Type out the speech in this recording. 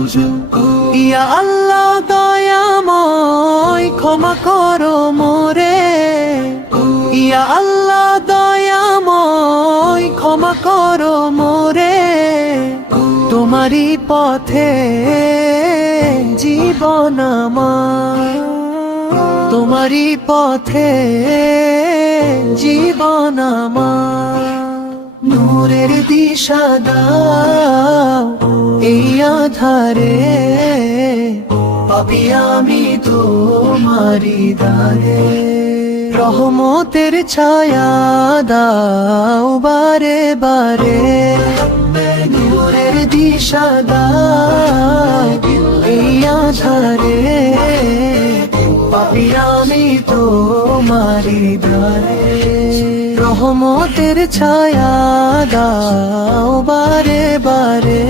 খুঁজো। ইয়া আল্লাহ দয়াময় ক্ষমা করো মোরে, ইয়া আল্লাহ দয়াময় ক্ষমা করো মোরে। তোমারই পথে জীবন আমার, তোমারই পথে জীবন আমার। নূরের দিশা দাও এই আধারে, পাপি আমি তোমারি দ্বারে। রহমতের ছায়া দাও বারে বারে, নূরের দিশা দাও এই আধারে, পাপি আমি তোমারি দ্বারে। রহমতের ছায়া দাও বারে বারে।